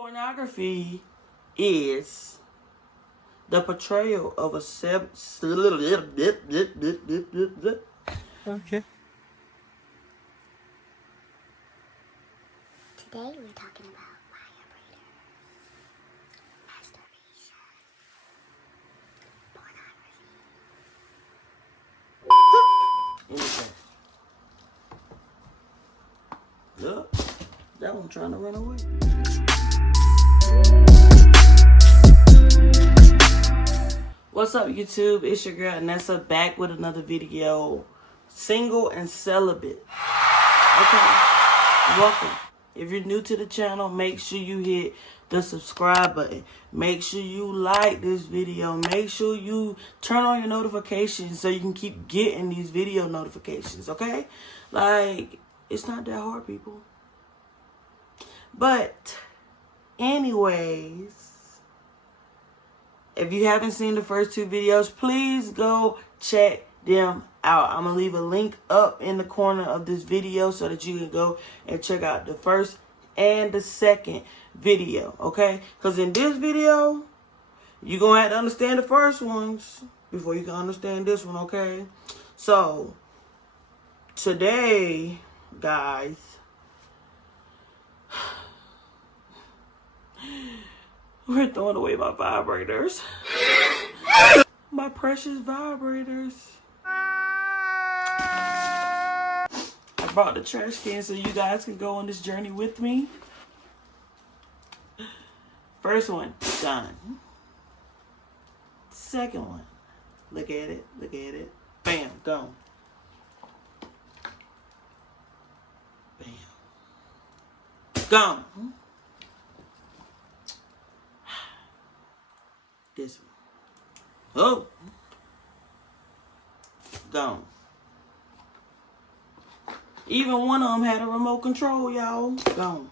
Pornography is the portrayal of a Okay. Today we're talking about vibrators, masturbation, pornography. anything. Look, that one trying to run away. What's up, YouTube? It's your girl Nessa back with another video. Single and celibate. Okay, welcome. If you're new to the channel, make sure you hit the subscribe button. Make sure you like this video. Make sure you turn on your notifications so you can keep getting these video notifications, okay? Like, it's not that hard, people. But, anyways, if you haven't seen the first two videos, please go check them out. I'm going to leave a link up in the corner of this video so that you can go and check out the first and the second video, okay? Because in this video, you're going to have to understand the first ones before you can understand this one, okay? So, today, guys, we're throwing away my vibrators. My precious vibrators. I brought the trash can so you guys can go on this journey with me. First one, done. Second one, look at it, look at it. Bam, gone. Bam. Gone. This one. Oh. Gone. Even one of them had a remote control, y'all. Gone.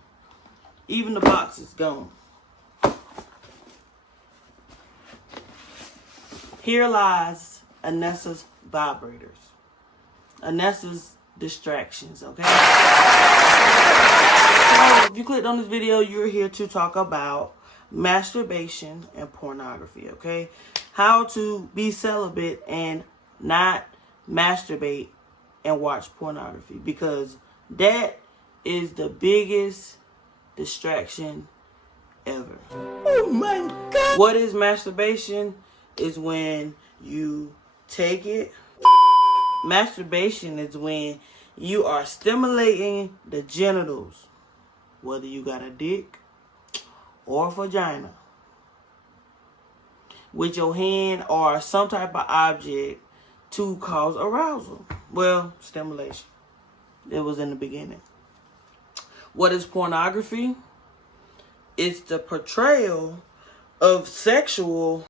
Even the boxes, gone. Here lies Anessa's vibrators. Anessa's distractions, okay? So, if you clicked on this video, you're here to talk about masturbation and pornography, okay? How to be celibate and not masturbate and watch pornography, because that is the biggest distraction ever. Oh my God! What is masturbation? Is when you take it. Masturbation is when you are stimulating the genitals, whether you got a dick or vagina, with your hand or some type of object to cause arousal. Well, stimulation. It was in the beginning. What is pornography? It's the portrayal of sexual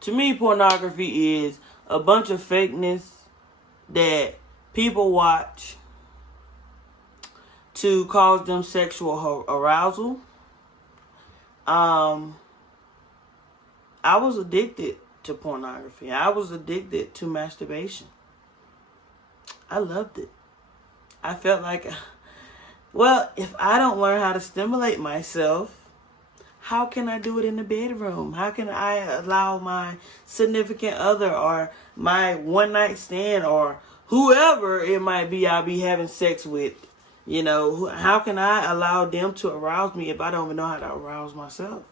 To me, pornography is a bunch of fakeness that people watch to cause them sexual arousal. I was addicted to pornography. I was addicted to masturbation. I loved it. I felt like, well, if I don't learn how to stimulate myself, how can I do it in the bedroom? How can I allow my significant other or my one-night stand or whoever it might be I'll be having sex with, you know, how can I allow them to arouse me if I don't even know how to arouse myself?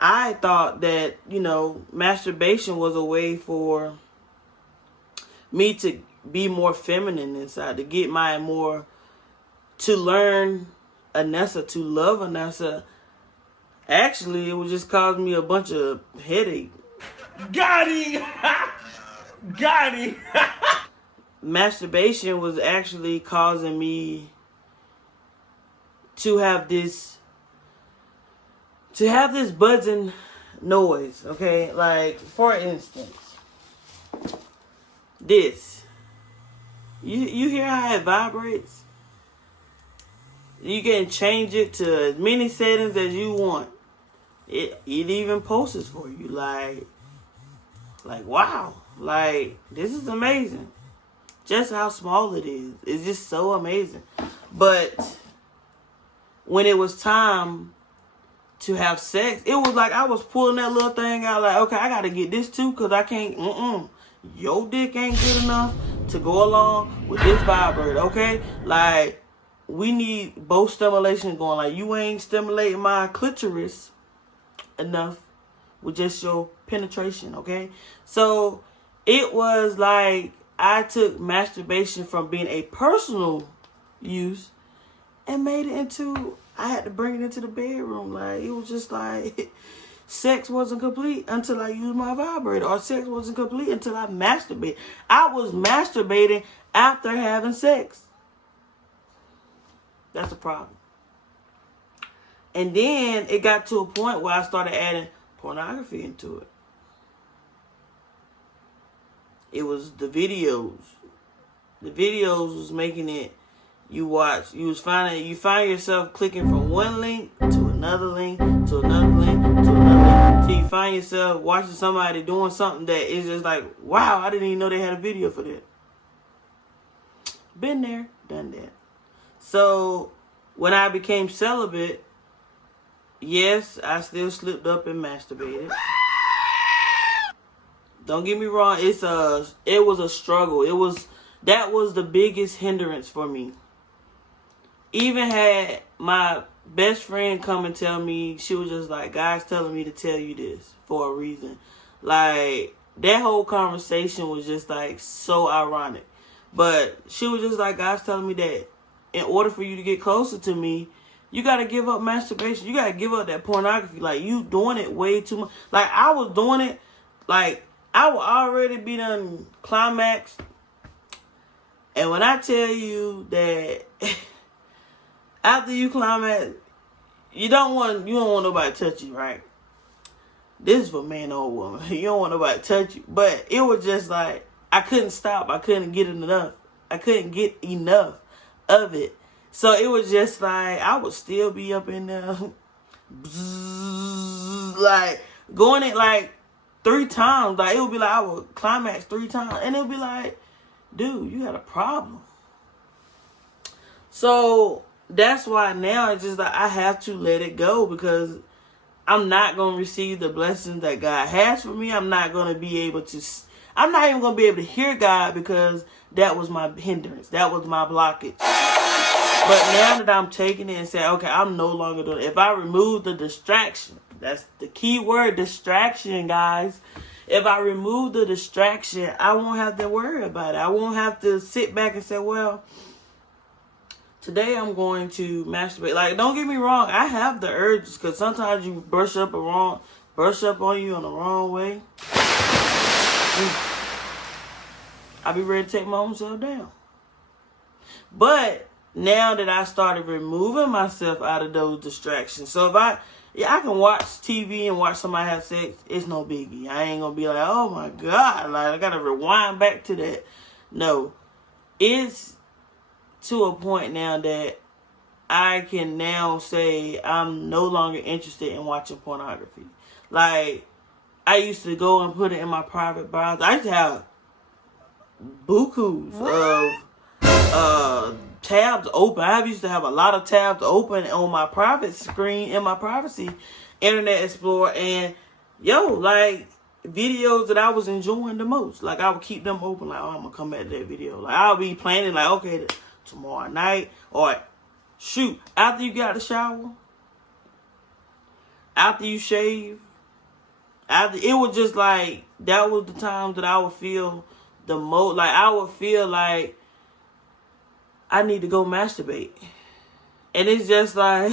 I thought that, you know, masturbation was a way for me to be more feminine inside, to get to learn Anessa, to love Anessa. Actually, it would just cause me a bunch of headache. Got him! Got him! Masturbation was actually causing me to have this buzzing noise, okay? Like, for instance, this. You hear how it vibrates? You can change it to as many settings as you want. it even posts for you. Like wow. Like, this is amazing. Just how small it is. It's just so amazing. But when it was time to have sex, it was like I was pulling that little thing out like, okay, I got to get this too because I can't, your dick ain't good enough to go along with this vibrator, okay? Like, we need both stimulation going. Like, you ain't stimulating my clitoris enough with just your penetration, okay? So, it was like I took masturbation from being a personal use and made it into, I had to bring it into the bedroom. Like, it was just like, sex wasn't complete until I used my vibrator, or sex wasn't complete until I masturbated. I was masturbating after having sex. That's a problem. And then it got to a point where I started adding pornography into it. It was the videos. The videos was making it. You find yourself clicking from one link to another link to another link to another link till you find yourself watching somebody doing something that is just like, wow, I didn't even know they had a video for that. Been there, done that. So when I became celibate, yes, I still slipped up and masturbated. Don't get me wrong, it was a struggle. That was the biggest hindrance for me. Even had my best friend come and tell me, she was just like, God's telling me to tell you this for a reason. Like, that whole conversation was just like so ironic. But she was just like, God's telling me that in order for you to get closer to me, you got to give up masturbation. You got to give up that pornography. Like, you doing it way too much. Like, I was doing it, like, I would already be done climaxed. And when I tell you that after you climax, you don't want nobody to touch you, right? This is for man or woman. You don't want nobody to touch you. But it was just like, I couldn't stop. I couldn't get enough. I couldn't get enough of it. So it was just like, I would still be up in there, like, going it like 3 times. Like, it would be like, I would climax 3 times. And it would be like, dude, you had a problem. So that's why now it's just like, I have to let it go, because I'm not going to receive the blessings that God has for me. I'm not going to be able to, I'm not even going to be able to hear God, because that was my hindrance. That was my blockage. But now that I'm taking it and saying, okay, I'm no longer doing it. If I remove the distraction, that's the key word, distraction, guys. If I remove the distraction, I won't have to worry about it. I won't have to sit back and say, well, today I'm going to masturbate. Like, don't get me wrong, I have the urges, because sometimes you brush up on you in the wrong way. I'll be ready to take my own self down. But now that I started removing myself out of those distractions, so if I can watch TV and watch somebody have sex, it's no biggie. I ain't gonna be like, oh my God, like, I gotta rewind back to that. No, it's to a point now that I can now say I'm no longer interested in watching pornography. Like, I used to go and put it in my private browser. I used to have bukus of tabs open. I used to have a lot of tabs open on my private screen in my privacy Internet Explorer, and like, videos that I was enjoying the most, like, I would keep them open. Like, oh, I'm gonna come back to that video. Like, I'll be planning, like, okay, tomorrow night, or shoot, after you got the shower, after you shave, after, it was just like, that was the time that I would feel the most, like, I would feel like I need to go masturbate. And it's just like,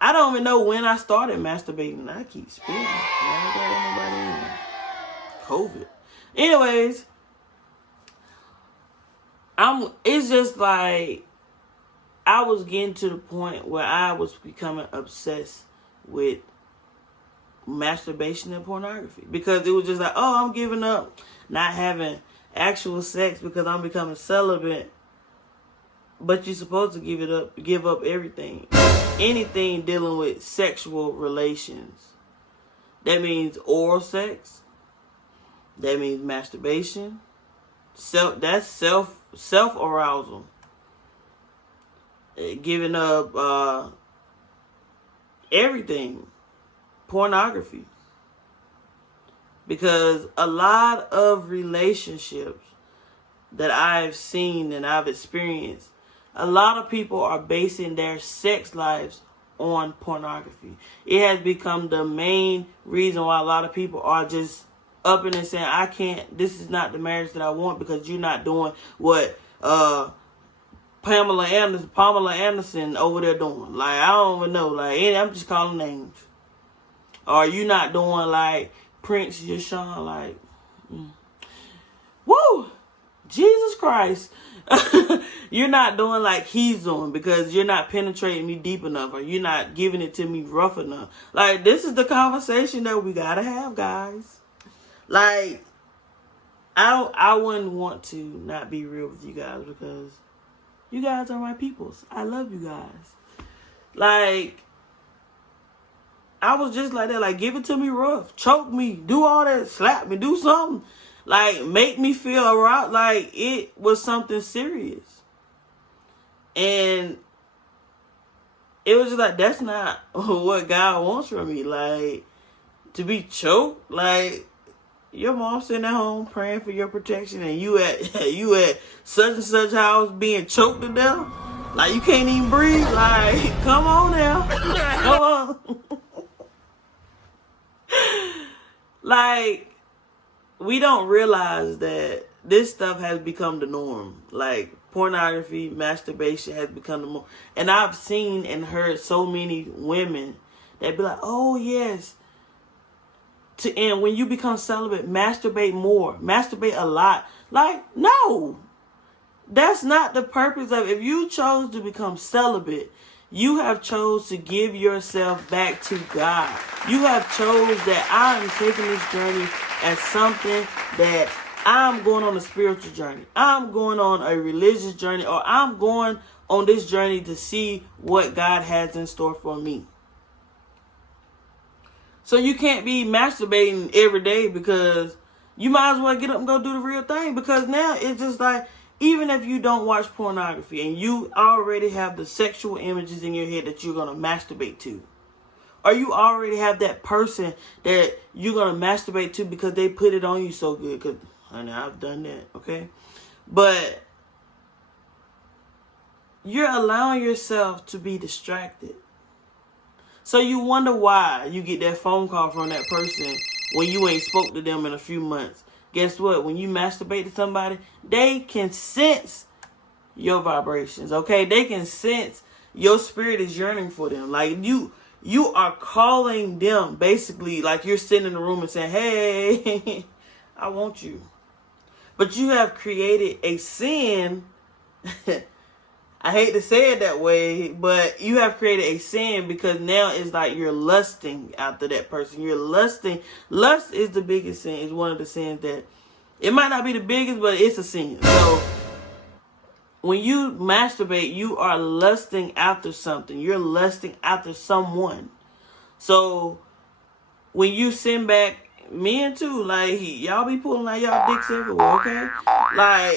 I don't even know when I started masturbating. I keep spitting. I don't got anybody in. COVID. Anyways, it's just like, I was getting to the point where I was becoming obsessed with masturbation and pornography, because it was just like, oh, I'm giving up not having actual sex because I'm becoming celibate. But you're supposed to give up everything. anything dealing with sexual relations. That means oral sex. That means masturbation. That's self arousal. Giving up everything. Pornography. Because a lot of relationships that I've seen and I've experienced, a lot of people are basing their sex lives on pornography. It has become the main reason why a lot of people are just up and saying, I can't, this is not the marriage that I want because you're not doing what Pamela Anderson over there doing. Like, I don't even know. Like, I'm just calling names. Or you not doing like Prince Yashawn, like, woo, Jesus Christ. You're not doing like he's doing because you're not penetrating me deep enough or you're not giving it to me rough enough. Like, this is the conversation that we gotta have, guys. Like, I wouldn't want to not be real with you guys because you guys are my peoples. I love you guys. Like, I was just like that. Like, give it to me rough. Choke me. Do all that. Slap me. Do something. Like, make me feel aroused. Like, it was something serious. And it was just like, that's not what God wants from me. Like, to be choked. Like, your mom sitting at home praying for your protection and you at such and such house being choked to death. Like, you can't even breathe. Like, come on now. Come on. Like, we don't realize that this stuff has become the norm. Like, pornography, masturbation has become the norm. And I've seen and heard so many women that be like, oh, yes. And when you become celibate, masturbate more. Masturbate a lot. Like, no. That's not the purpose of it. If you chose to become celibate, you have chose to give yourself back to God. You have chose that I am taking this journey as something that I'm going on a spiritual journey. I'm going on a religious journey, or I'm going on this journey to see what God has in store for me. So you can't be masturbating every day because you might as well get up and go do the real thing, because now it's just like, even if you don't watch pornography and you already have the sexual images in your head that you're going to masturbate to, or you already have that person that you're going to masturbate to because they put it on you so good, because, honey, I've done that, okay? But you're allowing yourself to be distracted. So you wonder why you get that phone call from that person when you ain't spoke to them in a few months. Guess what? When you masturbate to somebody, they can sense your vibrations, okay? They can sense your spirit is yearning for them. Like, you are calling them, basically, like you're sitting in the room and saying, hey, I want you. But you have created a sin. I hate to say it that way, but you have created a sin because now it's like you're lusting after that person. You're lusting. Lust is the biggest sin. It's one of the sins that, it might not be the biggest, but it's a sin. So when you masturbate, you are lusting after something. You're lusting after someone. So when you send back, men too, like, y'all be pulling out y'all dicks everywhere, okay? Like,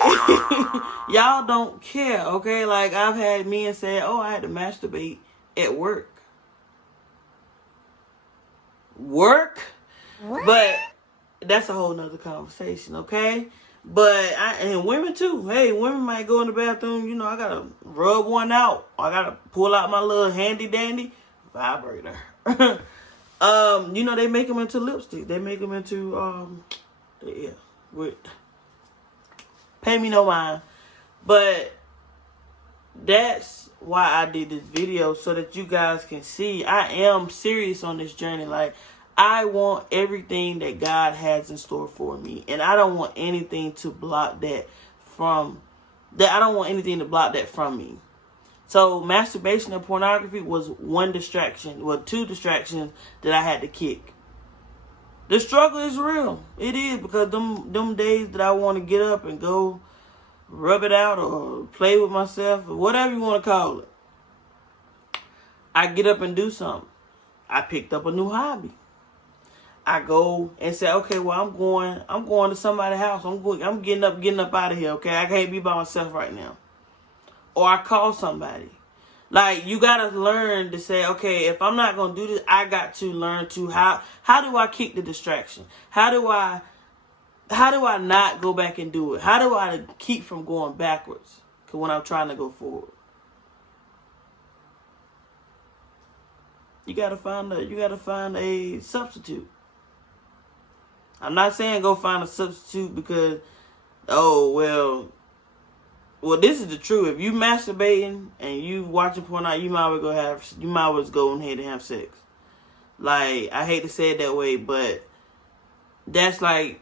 y'all don't care, okay? Like, I've had men say, oh, I had to masturbate at work. Work? What? But that's a whole nother conversation, okay? But, and women too. Hey, women might go in the bathroom, you know, I gotta rub one out. I gotta pull out my little handy dandy vibrator. You know, they make them into lipstick. They make them into, yeah. Pay me no mind. But that's why I did this video, so that you guys can see I am serious on this journey. Like, I want everything that God has in store for me. And I don't want anything to block that from, I don't want anything to block that from me. So masturbation and pornography was one distraction, well, two distractions that I had to kick. The struggle is real. It is, because them days that I want to get up and go rub it out or play with myself or whatever you want to call it, I get up and do something. I picked up a new hobby. I go and say, okay, well, I'm going to somebody's house. I'm getting up out of here, okay? I can't be by myself right now. Or I call somebody. Like, you got to learn to say, okay, if I'm not going to do this, I got to learn to how do I kick the distraction? How do I not go back and do it? How do I keep from going backwards when I'm trying to go forward? You got to find a substitute. I'm not saying go find a substitute because, oh, well, this is the truth. If you masturbating and you watching porn, you might as well go ahead and have sex. Like, I hate to say it that way, but that's like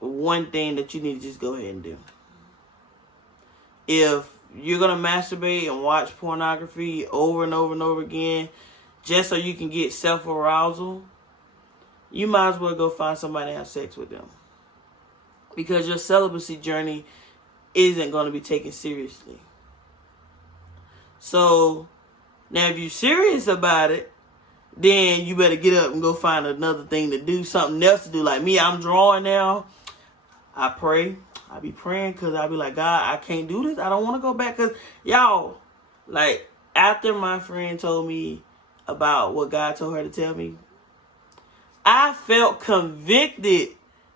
one thing that you need to just go ahead and do. If you're gonna masturbate and watch pornography over and over and over again, just so you can get self-arousal, you might as well go find somebody to have sex with them. Because your celibacy journey isn't going to be taken seriously. So, now if you're serious about it, then you better get up and go find another thing to do, something else to do. Like me, I'm drawing now. I pray. I be praying because I be like, God, I can't do this. I don't want to go back. Because, y'all, like, after my friend told me about what God told her to tell me, I felt convicted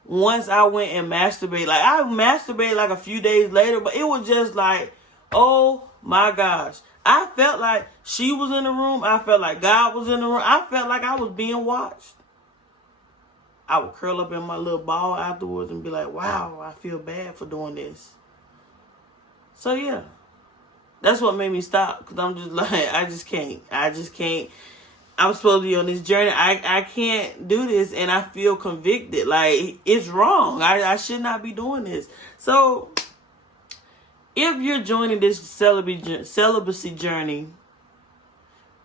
once I went and masturbated. Like, I masturbated like a few days later, but it was just like, oh my gosh. I felt like she was in the room. I felt like God was in the room. I felt like I was being watched. I would curl up in my little ball afterwards and be like, wow, I feel bad for doing this. So yeah, that's what made me stop. Because I'm just like, I just can't. I'm supposed to be on this journey. I can't do this, and I feel convicted. Like, it's wrong. I should not be doing this. So, if you're joining this celibacy journey,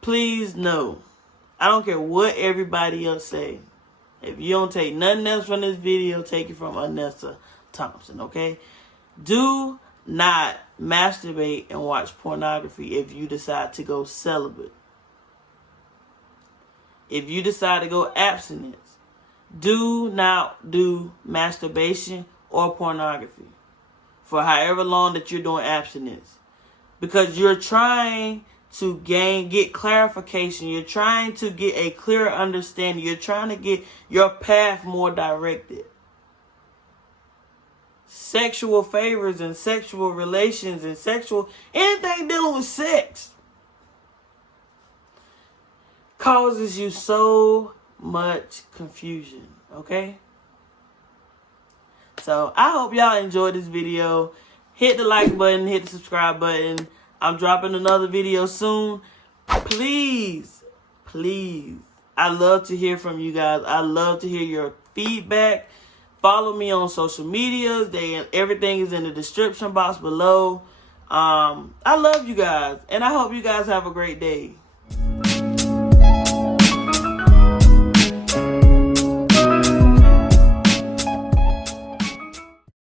please know, I don't care what everybody else say. If you don't take nothing else from this video, take it from Anessa Thompson, okay? Do not masturbate and watch pornography if you decide to go celibate. If you decide to go abstinence, do not do masturbation or pornography for however long that you're doing abstinence. Because you're trying to get clarification. You're trying to get a clearer understanding. You're trying to get your path more directed. Sexual favors and sexual relations and anything dealing with sex causes you so much confusion, okay? So, I hope y'all enjoyed this video. Hit the like button, hit the subscribe button. I'm dropping another video soon. Please, I love to hear from you guys. I love to hear your feedback. Follow me on social medias. Everything is in the description box below. I love you guys, and I hope you guys have a great day.